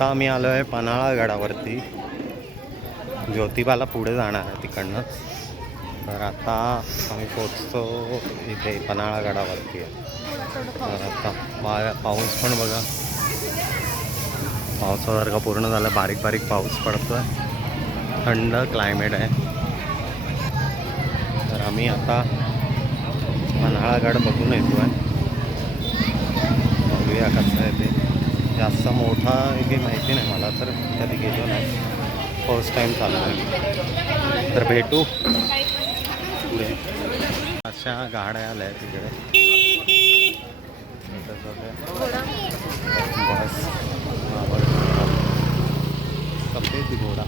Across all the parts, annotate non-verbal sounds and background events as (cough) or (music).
आता आम्ही आलो आहे पन्हाळा गडावरती. ज्योतिबाला पुढे जाणार आहे तिकडनं. तर आता आम्ही पोचतो इथे पन्हाळा गडावरती. आहे तर आता पाऊस पण बघा. पावसासारखा पूर्ण झाला बारीक बारीक पाऊस पडतो आहे थंड क्लायमेट आहे. तर आम्ही आता पन्हाळागड बघून येतो आहे बघूया कसं आहे ते. जास्त मोठा काही माहिती नाही मला तर कधी गेलो नाही. फर्स्ट टाईम चालू आहे तर भेटू. पुढे. अशा गाड्या आल्या आहेत तिकडे बस. हा. सफेद घोडा.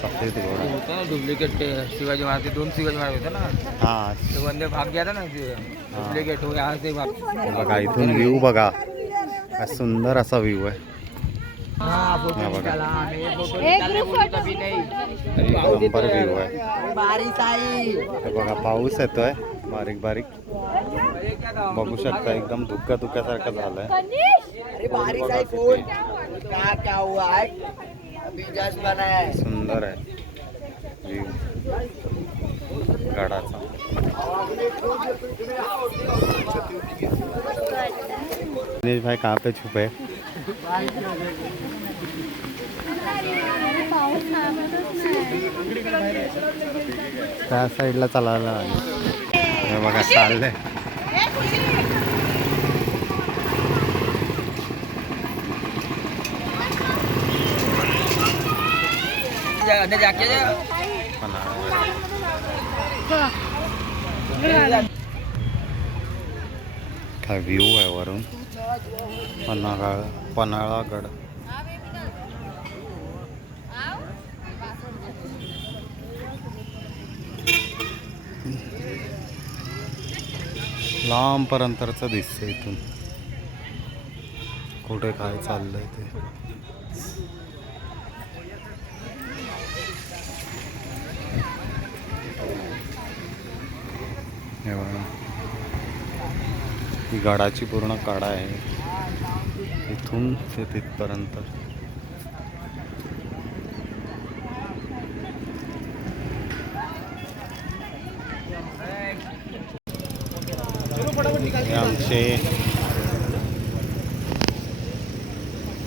सफेद घोडा. होतं ना डुप्लिकेट शिवाजी महाराज दोन शिवाजी महाराज होते ना? हा. ते वंदे भाग घ्या ना डुप्लिकेट हो. आज ते भाग. हे बघा इथून व्ह्यू बघा. काय सुंदर असा व्ह्यू आहे. हा हा बघा नाही नंबर व्ह्यू आहे. हे बघा पाऊस येतोय. बारीक बारीक. बघू शकता एकदम धुक्या धुक्यासारखं झालंय. अरे बारिश बघा आई किती फोन क्या क्या हुआ है अभी जस्ट बना है सुंदर आहे. व्ह्यू गडाचा. दिनेश भाई कहाँ पे छुपे त्या साईडला चालायला लागेल हे बघा चाललंय अंदर जाके काय व्ह्यू आहे वरून पन्हाळा पन्हाळागड. लांबपर्यंतचं दिसतं इथून. कुठे काय चाललंय ते. हे बघा. ही गडाची पूर्ण कडा आहे. इथून ते तिथपर्यंत. आमचे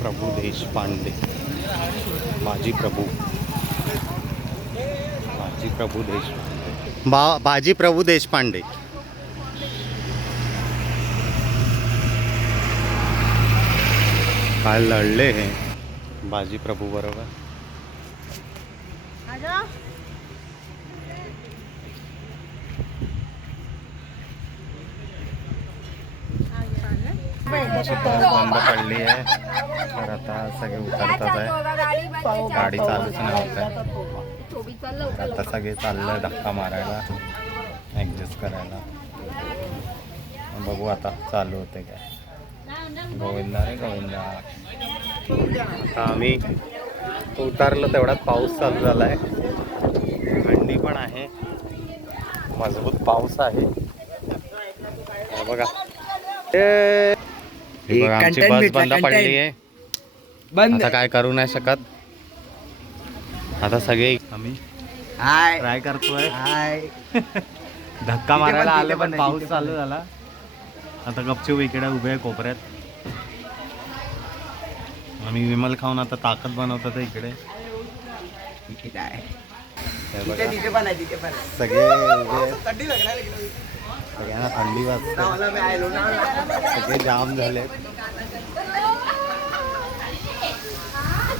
प्रभू देशपांडे. बाजी प्रभू. बाजी प्रभू देशपांडे. बा बाजी प्रभू देशपांडे. काय लढले हे. बाजी प्रभू बरोबर. बंद पडली आहे. तर आता सगळे उतरतात आहे. गाडी चालूच नाही होत आता सगळे चाललं धक्का मारायला. ॲडजस्ट करायला. बघू आता चालू होते काय. गोविंदा रे गोविंदा आता आम्ही उतरलो तेवढ्यात पाऊस चालू झाला आहे थंडी पण आहे. मजबूत पाऊस आहे. हे बघा. हे बघा, आमची बस बंद. पडली आहे. बंद. आता काय करू नाही शकत. आता सगळे आम्ही हाय. ट्राय करतोय. हाय. धक्का मारायला आले पण पाऊस चालू झाला. आता गपचूप इकडे उभे आहे कोपऱ्यात. आम्ही विमल खाऊन आता ताकद बनवतात इकडे. सगळे (laughs) सगळ्यांना थंडी वाजते. सगळे जाम झाले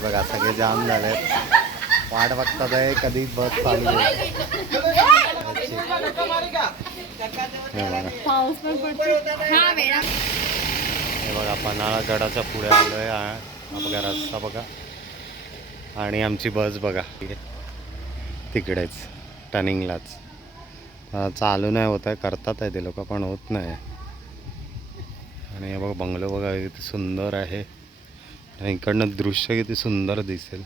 बघा सगळे जाम झाले वाट बघतात आहे कधी बस चालू. हे बघा. पन्हाळा गडाच्या पुढे आलोय बघा रस्ता बघा. आणि आमची बस बघा. तिकडेच टर्निंगलाच चालू नाही होत आहे करतात आहे ते लोक पण होत नाही. आणि हे बघा बंगलो बघा किती सुंदर आहे. आणि इकडनं दृश्य किती सुंदर दिसेल.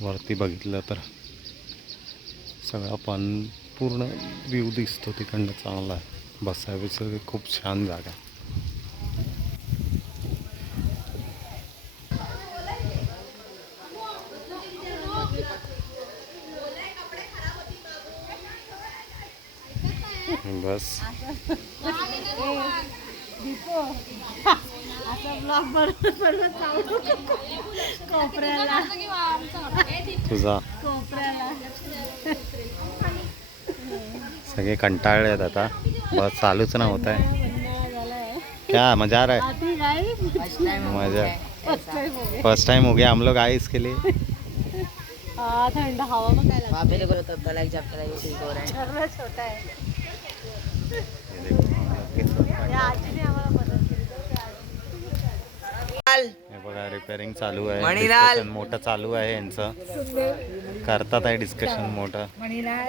वरती बघितलं तर. सगळा पण पूर्ण व्ह्यू दिसतो तिकडनं चांगला. आहे खूप छान जागा. बस. कोपऱ्याला तुझा. कोपऱ्याला सगळे कंटाळले आहेत आता. बस चालूच ना होत आहे. क्या मजा आ रहा है? मजा. फर्स्ट टाइम हो गया हम लोग आए इसके लिए. हा थंड हवा वहाँ पे देखो तब तलाक जब तलाक ठीक हो रहा है. लागतं छोटा हे बघा रिपेअरिंग चालू आहे. मोठं चालू आहे यांचं. करतात आहे डिस्कशन मोठं.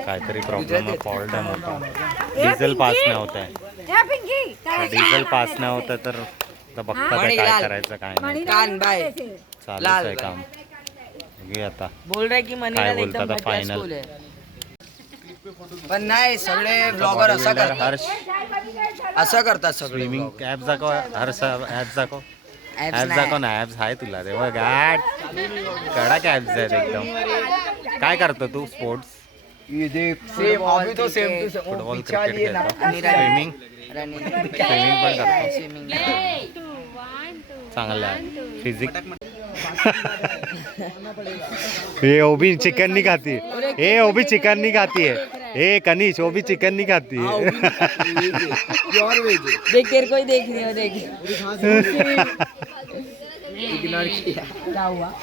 काहीतरी प्रॉब्लेम फॉल्ट आहे मोठा. डिझेल पास नाही होत आहे डिझेल पास नाही होत आहे तर बघतात काय. करायचं काय नाही. चालूच आहे. काम. आता. बोल रहे की काय मनीलाल बोलतात एकदम आता घटिया final? स्कूल आहे पण नाही सगळे ब्लॉगर असं करतात. हर्ष. असं करतात सगळे स्विमिंग ॲप दाखव हर्ष ॲप दाखव. Apps ॲप नाही. दाखव ना ॲप्स आहे तुला रे. बघ ॲट कडक ॲप्स आहेत एकदम. काय करतो तू स्पोर्ट्स सेम अभी तो same to same football cricket खेळतो आणि स्विमिंग रनिंग स्विमिंग पण करतो स्विमिंग चांगलं आहे. फिजिक ये वो भी चिकन नहीं खाती। है ये वो भी चिकन नहीं खाती है। ए कनीश वो भी चिकन नहीं खाती है। देख तेरे को ही देख रही हो देख। क्या हुआ? (laughs)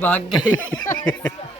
भाग गई। (laughs)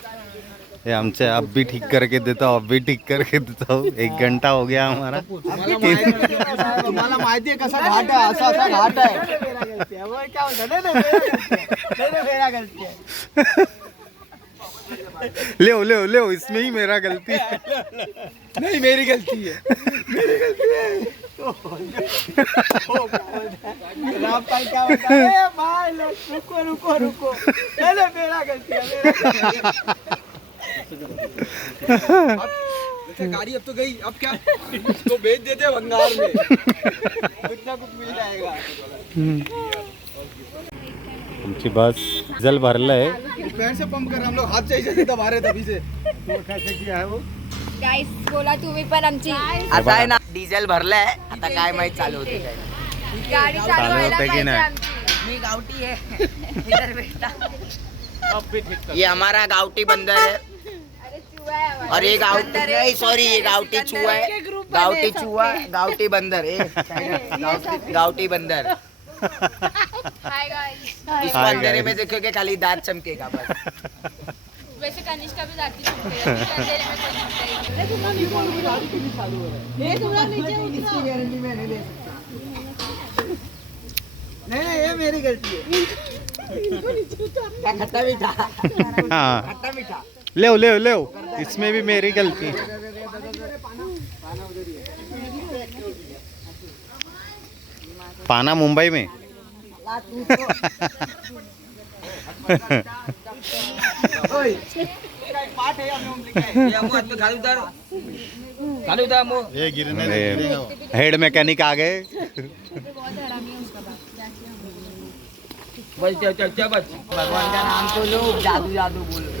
ये हमसे अब भी ठीक करके देता हूँ अब भी ठीक करके देता हूँ। एक घंटा हो गया हमारा। तुम्हाला माहिती आहे कसा घाट आहे असा असा घाट आहे त्यामुळे काय म्हणतात नाही, नाही, फेरा गलती आहे. नाही, नाही, फेरा गलती आहे. ले ले ले इसमें ही मेरा गलती है। नहीं मेरी गलती आहे मेरी गलती हो, राम काय भाई, रुको रुको रुको। मेरा गलती है है. गाड़ी अब तो गई अब क्या? उसको बेच देते हैं भंगार में। कुछ ना कुछ मिल जाएगा। तुमची बस डिझेल भरलंय पैर से पंप कर रहे हम लोग हाथ से दबा रहे तभी से। तो कैसे किया है वो? गाईस बोला तुम्ही पण आमची। आता आहे ना डिझेल भरलाय आता काय माहित चालू होते काय गाडी चालू होते की नाही? आमची। मी गावठी है (laughs) इधर बेटा ये हमारा गावठी बंदर है। और ये गावठी नहीं सॉरी ये गावठी चूहा है। गावठी चूहा गावठी बंदर ए (laughs) गावठी गावठी बंदर। हाय गाइस इस Hi, बंदरे guys. में देखोगे खाली दांत चमकेगा बस। वैसे कनिष्का भी जाती है अंधेरे में कोई दिखता ही नहीं। नहीं नहीं ये मेरी गलती है। खट्टा मीठा। हाँ। खट्टा मीठा। ले ले ले इसमें भी मेरी गलती। पाना मुंबई में? ये मुंह हाथ पे खाली उतार खाली उतार मुंह हेड मैकेनिक आ गए। बस चल चल चल बस। भगवान का नाम तो लो जादू जादू बोलो।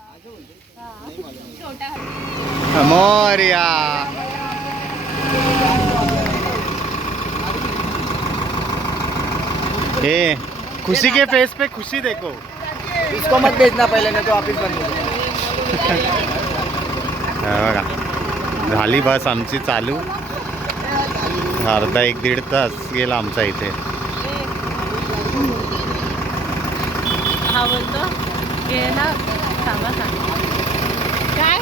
मोर्या हे खुशी के फेस पे खुशी देखो. इसको मत भेजना पहिले ना तो ऑफिस बंद हो. हे बघा झाली बस आमची चालू. अर्धा एक दीड तास गेला आमचा इथे. हा बोलतो. ना सांगा सांग काय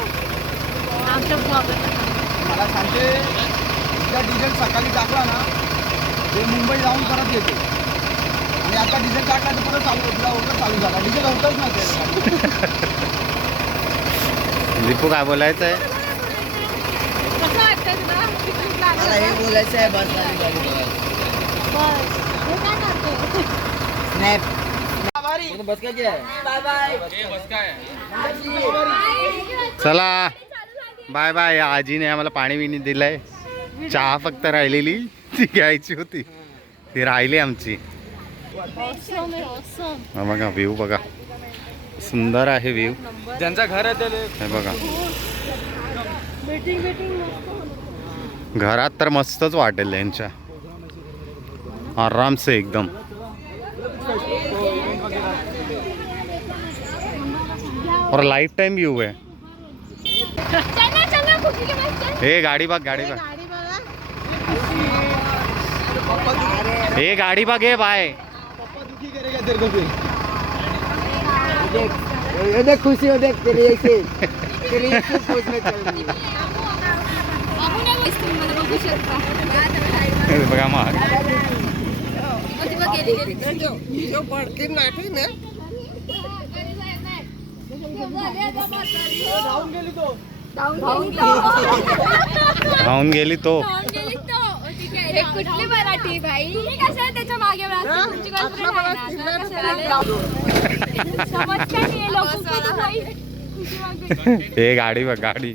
आमच्या प्रॉब्लेम मला सांगते एकदा डिझेल सकाळी टाकला ना ते मुंबई जाऊन परत येते. आणि आता डिझेल टाकला तर परत चालू तुला लवकर चालू झाला. डिझेल होतच नव्हते दीपू काय बोलायचं आहे? कसं वाटतंय तुला? किती लागलं? हे बोलायचं आहे बस बस काय स्नॅप बस चला. बाय बाय आजीने आम्हाला पाणी बिणी दिलंय. चहा फक्त राहिलेली ती घ्यायची होती. ती राहिली आमची. बघा व्ह्यू बघा. सुंदर आहे व्ह्यू ज्यांचं घर आहे हे बघा. घरात तर मस्तच वाटेल यांच्या. आराम से एकदम. और लाइफ टाइम व्यू है चल ना, चल ना, कुठली की बस, चल. हे गाडी बघ गाडी बघ गाडी बघा. हे गाडी बघ हे बाय पापा दुखी करेगा तेरे को फिर देख ये देख खुशी हो देख तेरी ऐसे तेरी ऐसे पोज में चल रही है आपण या वस्तूंमध्ये बघू शकता. हे बघा मग मग ती बघ गेली, गेली. जाऊन गेली तो धावून गेली तो. हे कुठली मराठी भाई त्याच्यामागे. (laughs) हे गाडी बघ गाडी.